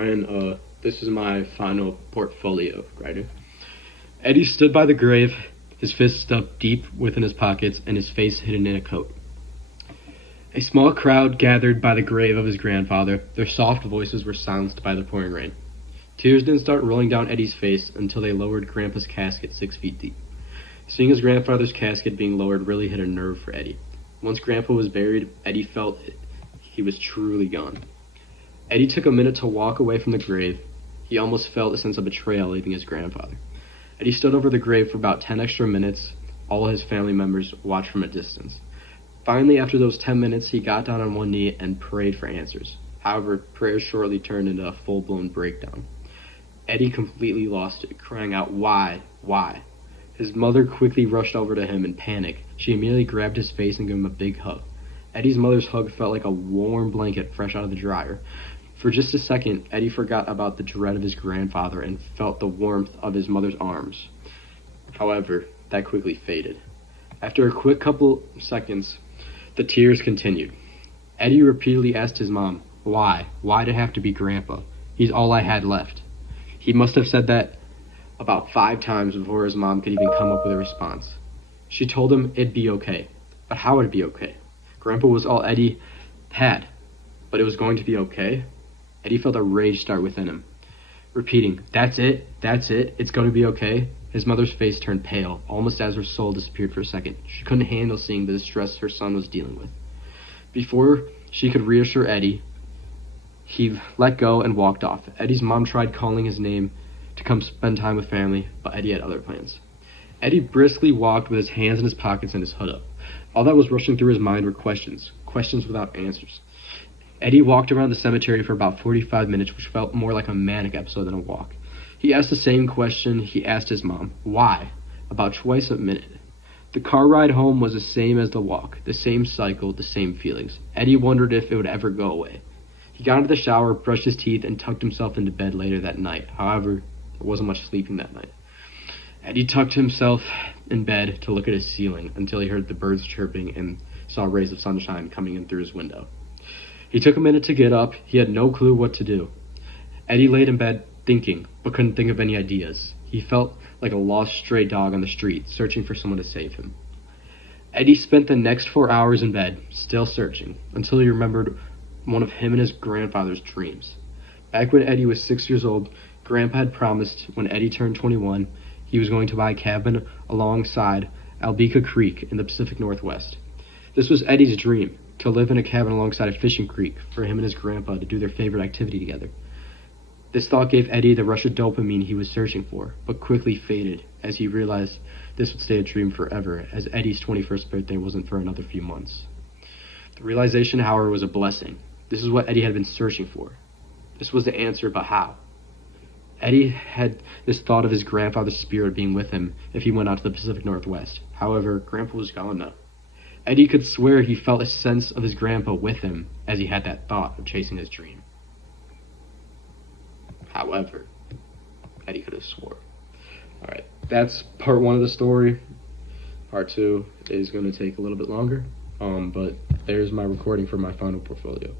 And this is my final portfolio writer. Eddie stood by the grave, his fists stuffed deep within his pockets and his face hidden in a coat. A small crowd gathered by the grave of his grandfather. Their soft voices were silenced by the pouring rain. Tears didn't start rolling down Eddie's face until they lowered Grandpa's casket 6 feet deep. Seeing his grandfather's casket being lowered really hit a nerve for Eddie. Once Grandpa was buried, Eddie felt he was truly gone. Eddie took a minute to walk away from the grave. He almost felt a sense of betrayal leaving his grandfather. Eddie stood over the grave for about 10 extra minutes. All his family members watched from a distance. Finally, after those 10 minutes, he got down on one knee and prayed for answers. However, prayers shortly turned into a full-blown breakdown. Eddie completely lost it, crying out, "Why? Why?" His mother quickly rushed over to him in panic. She immediately grabbed his face and gave him a big hug. Eddie's mother's hug felt like a warm blanket fresh out of the dryer. For just a second, Eddie forgot about the dread of his grandfather and felt the warmth of his mother's arms. However, that quickly faded. After a quick couple seconds, the tears continued. Eddie repeatedly asked his mom, "Why? Why'd it have to be Grandpa? He's all I had left." He must have said that about 5 times before his mom could even come up with a response. She told him it'd be okay. But how would it be okay? Grandpa was all Eddie had, but it was going to be okay? Eddie felt a rage start within him. Repeating, that's it, it's going to be okay." His mother's face turned pale, almost as her soul disappeared for a second. She couldn't handle seeing the distress her son was dealing with. Before she could reassure Eddie, he let go and walked off. Eddie's mom tried calling his name to come spend time with family, but Eddie had other plans. Eddie briskly walked with his hands in his pockets and his hood up. All that was rushing through his mind were questions without answers. Eddie walked around the cemetery for about 45 minutes, which felt more like a manic episode than a walk. He asked the same question he asked his mom, "Why?" about twice a minute. The car ride home was the same as the walk, the same cycle, the same feelings. Eddie wondered if it would ever go away. He got into the shower, brushed his teeth, and tucked himself into bed later that night. However, there wasn't much sleeping that night. Eddie tucked himself in bed to look at his ceiling until he heard the birds chirping and saw rays of sunshine coming in through his window. He took a minute to get up. He had no clue what to do. Eddie laid in bed thinking, but couldn't think of any ideas. He felt like a lost stray dog on the street, searching for someone to save him. Eddie spent the next 4 hours in bed, still searching, until he remembered one of him and his grandfather's dreams. Back when Eddie was 6 years old, Grandpa had promised when Eddie turned 21, he was going to buy a cabin alongside Albeca Creek in the Pacific Northwest. This was Eddie's dream, to live in a cabin alongside a fishing creek for him and his grandpa to do their favorite activity together. This thought gave Eddie the rush of dopamine he was searching for, but quickly faded as he realized this would stay a dream forever, as Eddie's 21st birthday wasn't for another few months. The realization, however, was a blessing. This is what Eddie had been searching for. This was the answer, but how? Eddie had this thought of his grandfather's spirit being with him if he went out to the Pacific Northwest. However, Grandpa was gone now. Eddie could swear he felt a sense of his grandpa with him as he had that thought of chasing his dream. However, Eddie could have swore. Alright, that's part 1 of the story. Part 2 is going to take a little bit longer, but there's my recording for my final portfolio.